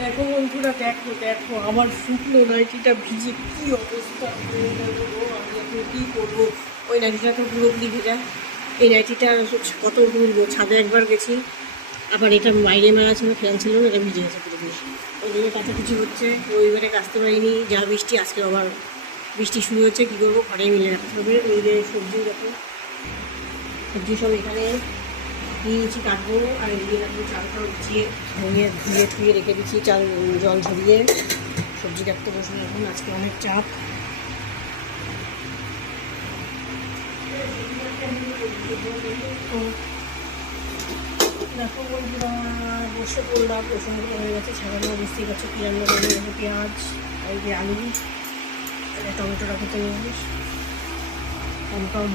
দেখো বন্ধুরা, দেখো দেখো আমার শুকনো নাইটিটা ভিজে কি অবস্থা হয়ে গেল গো। আমি এখন কী করবো? ওই নাইটিটা তো পুরোপুরি ভেজা। এই নাইটিটা কত ঘুরবো, ছাদে একবার গেছি, আবার এটা বাইরে মারা ছিল, ফ্যান ছিল না, এটা ভিজে গেছে পুরোপুরি। ওই জন্য কাছাকাছি হচ্ছে, রবিবারে কাচতে পারিনি, যা বৃষ্টি, আজকে আবার বৃষ্টি শুরু হচ্ছে। কী করবো, ঘরে মিলে রাখতে হবে। মিলে সবজি, দেখো সবজি সব এখানে নিয়েছি, কাটবো। আর এদিকে রাখবো চালটা উঠিয়ে ধুয়ে ধুয়ে ধুয়ে রেখে দিচ্ছি, চাল জল ঝরিয়ে সবজি কাটতে বসে। এখন আজকে অনেক চাপ। দেখো বন্ধুরা, বসে পড়লাম, রসুনগুলো হয়ে গেছে ছাড়ানো, বুঝতেই পারছো কি রান্না করবো। এখানে পেঁয়াজ আর এই যে আলু, টমেটো রাখতে কম কম।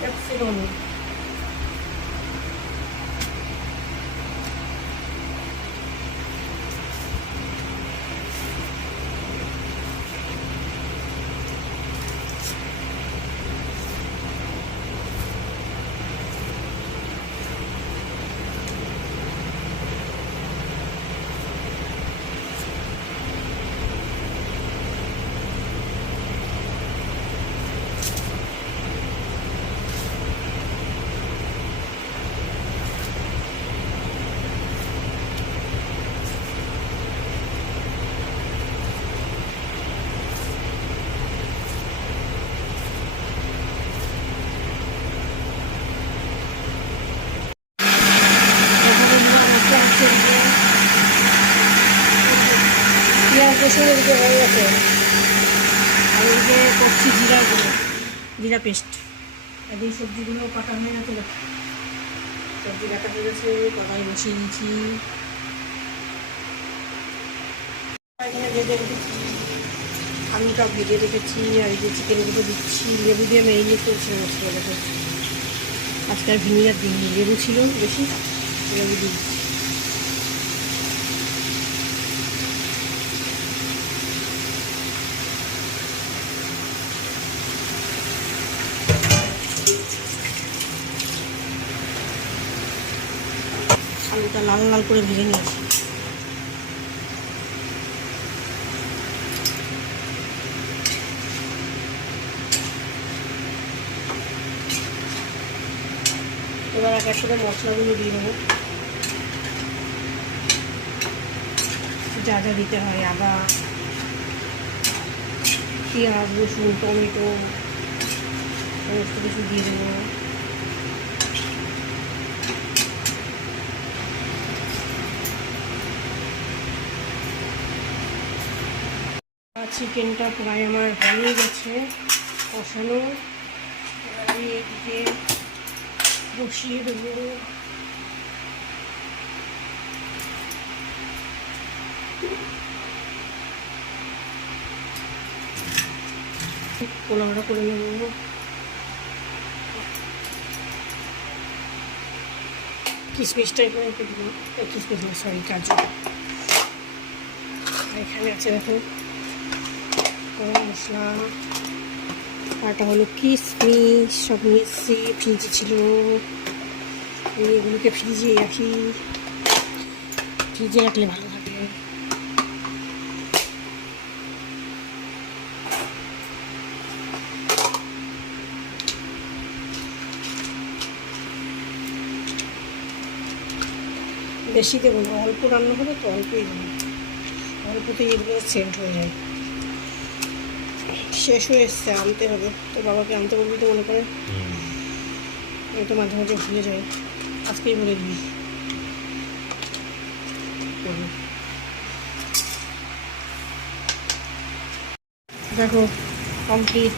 ক্যাপসিকাম, পেঁয়াজ রসুন এদিকে হয়ে গেছে। আর এদিকে করছি জিরা পেস্ট। আর এই সবজিগুলো কাটা হয়ে গেছে, সবজি কাটা হয়ে গেছে, কড়াই বসিয়ে দিয়েছি। এখানে ভেজে রেখেছি, আলুটা ভেজে রেখেছি। আর এই যে চিকেনগুলো দিচ্ছি, লেবু দিয়ে ম্যারিনেট করছি মশলাটাকে। আজকে আর ভিনিগার দিইনি, লেবু ছিল বেশি, লেবু দিচ্ছি। আলুটা লাল লাল করে ভেজে নিয়েছি। এবার একের সাথে মশলাগুলো দিয়ে দেবো, যা যা দিতে হয়। আদা, পেঁয়াজ, রসুন, টমেটো সমস্ত কিছু দিয়ে দেবো। চিকেনটা প্রায় আমার হয়ে গেছে কষানো। আমি এদিকে বসিয়ে দেবো পোলাওটা করে নেবো। কিশমিশটাই করে একটু দেবো, কিশমিশ না, সরি, কাজু। এখানে আছে দেখো গরম মশলা, আটা হলো কিশমিশ, সব মিক্সি ফ্রিজে ছিল, এগুলোকে ফ্রিজে রাখি, ফ্রিজে রাখলে ভালো থাকে। বেশি দেবো না, অল্প রান্না হবে তো, অল্পই দেবো, অল্পতেই এগুলো সেন্ট হয়ে যায়। শেষ হয়ে এসছে, আনতে হবে তো, বাবাকে আনতে বলবি তো, মনে করে এই তো মাঝে মাঝে ভুলে যায়, আজকেই বলে দিবি। দেখো কমপ্লিট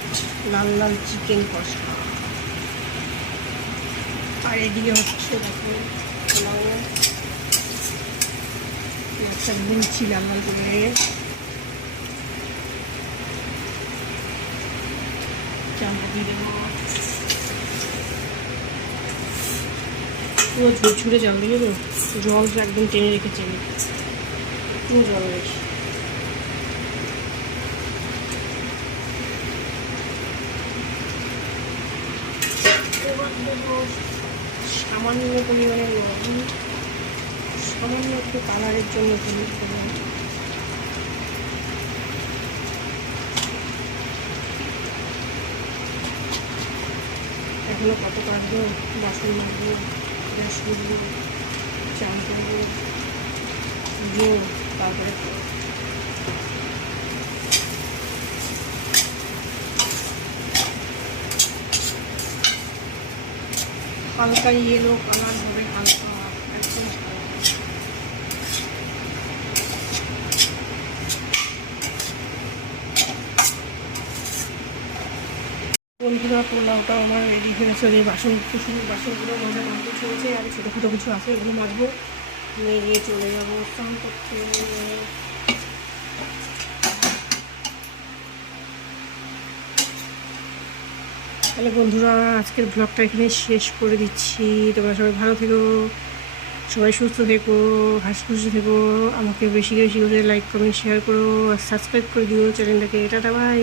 লাল লাল চিকেন কষা। আর এদিকে হচ্ছে দেখো পোলাও, একটা মিলছি লাল লাল করে, চালটা দিয়ে দেবো, পুরো ঝুরঝুরে জাল দিয়ে দেবো, জল একদম টেনে রেখেছি আমি, পুরো জল রেখে। এবার দেবো সামান্য পরিমাণে লবণ, সামান্য একটু কালারের জন্য হলুদ দেবো, এখনো কত কাটবো, বাসন মাজবো, গ্যাস করবো, চান করবো, তারপরে হালকা ইয়েলো কালার হবে, হালকা একদম বন্ধুরা পোলাওটা আমার রেডি হয়ে গেছে। এই বাসনগুলো মজা মাঝে চলছে, আর ছোটো ছোটো কিছু আছে ওগুলো মাখবো, নিয়ে চলে যাবো স্নান করতে। তাহলে বন্ধুরা আজকের ব্লগটা এখানে শেষ করে দিচ্ছি। তোমরা সবাই ভালো থেকো, সবাই সুস্থ থেকো, হাসি খুশি থেকো, আমাকে বেশি বেশি করে লাইক কমেন্ট শেয়ার করো আর সাবস্ক্রাইব করে দিও চ্যানেলটাকে। Tata bye.